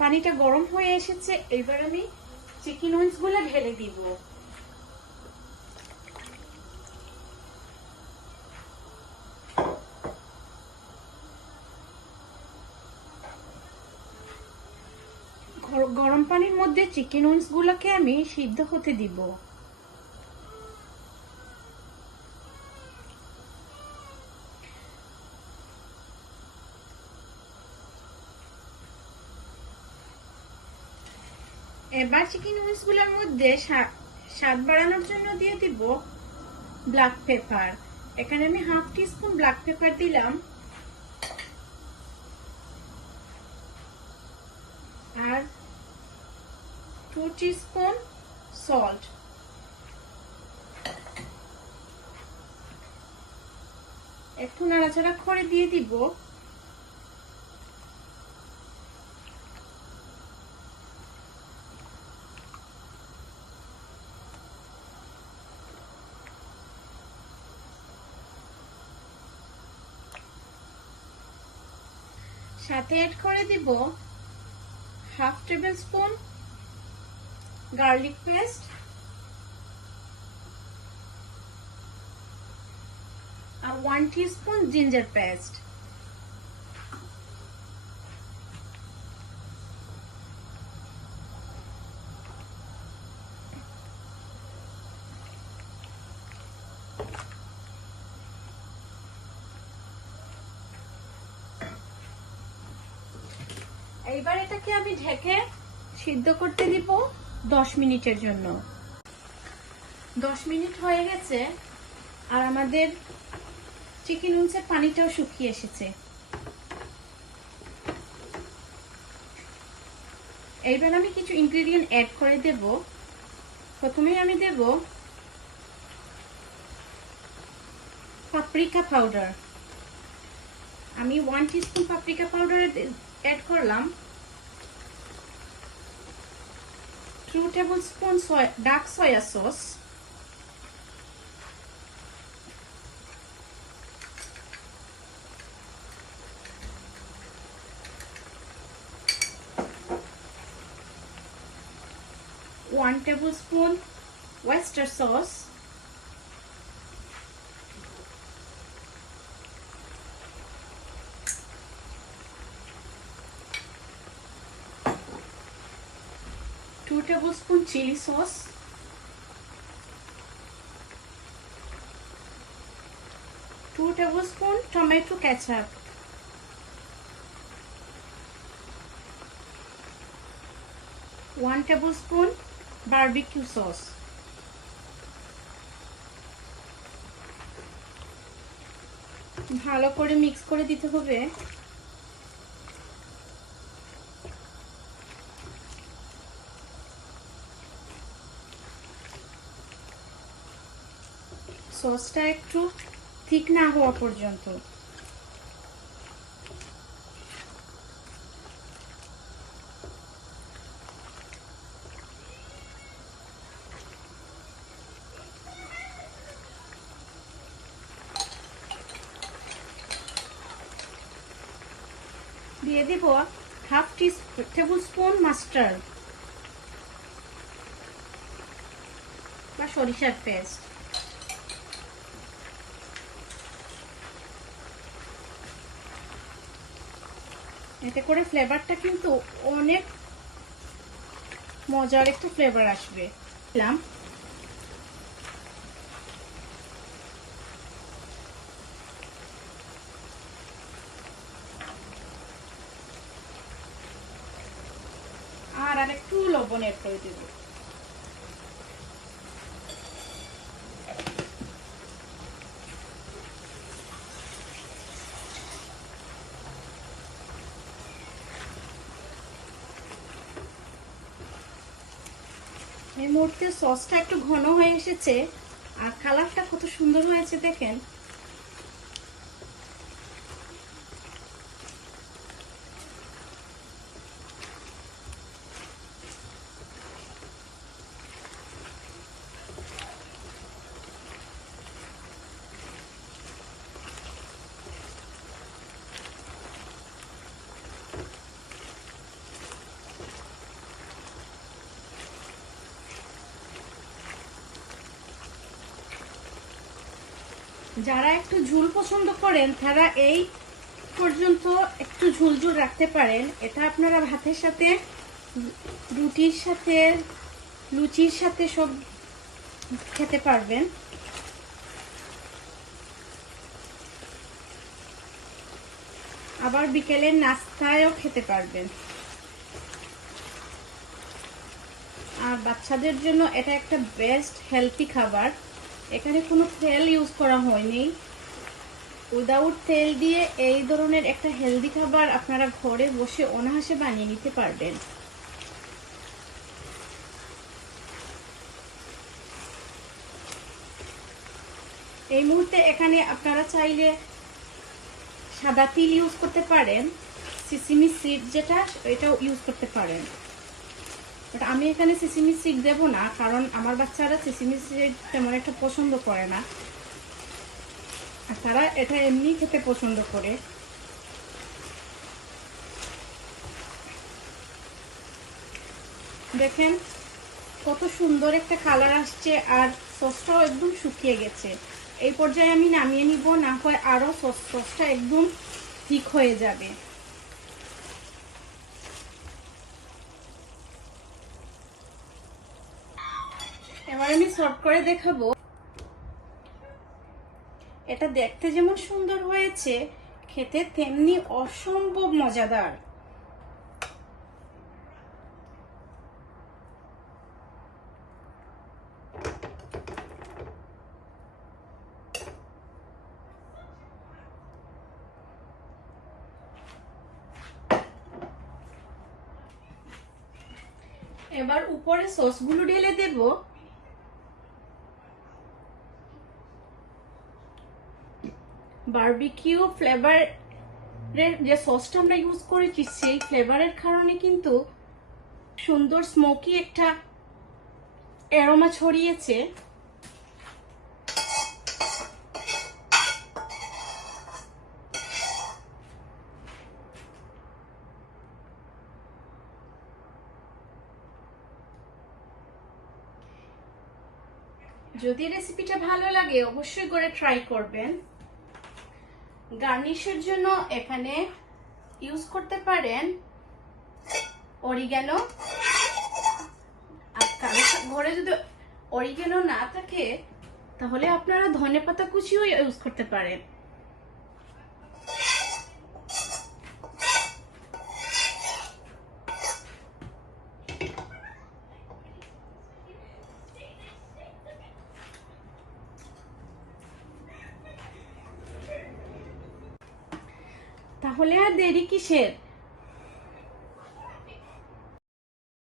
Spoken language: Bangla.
পানিটা গরম হয়ে এসেছে, এবার আমি চিকেন উইংস গুলো ঢেলে দিব। গরম পানির মধ্যে চিকেন উইংস গুলোকে আমি সিদ্ধ হতে দিব। এবার চিকেন উইংস গুলোর মধ্যে স্বাদ বাড়ানোর জন্য দিয়ে দিব ব্ল্যাক পেপার। এখানে আমি হাফ টিস্পুন ব্ল্যাক পেপার দিলাম, আর 2 টিস্পুন সল্ট। একটু নাড়াচাড়া করে দিয়ে দিব সাথে এড করে দিব half tablespoon garlic paste আর 1 টিস্পুন জিঞ্জার পেস্ট। এইবার এটাকে আমি ঢেকে সিদ্ধ করতে দিব 10 মিনিটের জন্য। 10 মিনিট হয়ে গেছে আর আমাদের চিকেন উইংসের পানিটাও শুকিয়ে এসেছে। এইবার আমি কিছু ইনগ্রেডিয়েন্ট অ্যাড করে দেব। প্রথমেই আমি দেব পাপরিকা পাউডার। আমি 1 টিস্পুন পাপরিকা পাউডার অ্যাড করলাম, 2 tablespoon dark soya sauce, 1 tablespoon oyster sauce, 2 tablespoon chili sauce, 2 tablespoon tomato ketchup, 1 tablespoon barbecue sauce, ভালো করে মিক্স করে দিতে হবে। সসটা একটু ঠিক না হওয়া পর্যন্ত। দিয়ে দিব হাফ টেবিল স্পুন মাস্টার্ড বা সরিষার পেস্ট। এতে করে ফ্লেভারটা কিন্তু অনেক মজার একটা ফ্লেভার আসবে। আর একটু লবণ এড করে দেব। এই মুহূর্তে সসটা একটু ঘন হয়ে এসেছে আর কালারটা কত সুন্দর হয়েছে দেখেন। যারা একটু ঝুল পছন্দ করেন তারা এই পর্যন্ত একটু ঝুলঝুল রাখতে পারেন। এটা আপনারা ভাতের সাথে, রুটির সাথে, লুচির সাথে সব খেতে পারবেন। আবার বিকেলের নাস্তায়ও খেতে পারবেন। আর বাচ্চাদের জন্য এটা একটা বেস্ট হেলথি খাবার। এখানে কোনো তেল ইউজ করা হয়নি। উইদাউট তেল দিয়ে এই ধরনের একটা হেলদি খাবার আপনারা ঘরে বসে অনায়াসে বানিয়ে নিতে পারবেন। এই মুহূর্তে এখানে আপনারা চাইলে সাদা তিল ইউজ করতে পারেন, সিসিমি সিড যেটা, এটাও ইউজ করতে পারেন। বাট আমি এখানে সিসিমি সিড দেব না, কারণ আমার বাচ্চারা সিসিমি সিড তেমন একটা পছন্দ করে না, আর তারা এটা এমনি খেতে পছন্দ করে। দেখেন কত সুন্দর একটা কালার আসছে, আর সসটাও একদম শুকিয়ে গেছে। এই পর্যায়ে আমি নামিয়ে নিব, না হয় আরো সসটা একদম ঠিক হয়ে যাবে। এবার আমি সার্ভ করে দেখাবো। এটা দেখতে যেমন সুন্দর হয়েছে, খেতে তেমনি অসম্ভব মজাদার। এবার উপরে সসগুলো ঢেলে দেব। বারবিকিউ ফ্লেভারের যে সসটা আমরা ইউজ করেছি, সেই ফ্লেভারের কারণে কিন্তু সুন্দর স্মোকি একটা অ্যারোমা ছড়িয়েছে। যদি রেসিপিটা ভালো লাগে অবশ্যই করে ট্রাই করবেন। গার্নিশের জন্য এখানে ইউজ করতে পারেন অরিগানো। আর কারো ঘরে যদি অরিগানো না থাকে তাহলে আপনারা ধনেপাতা কুচিও ইউজ করতে পারেন। তাহলে আর দেরি কিসের,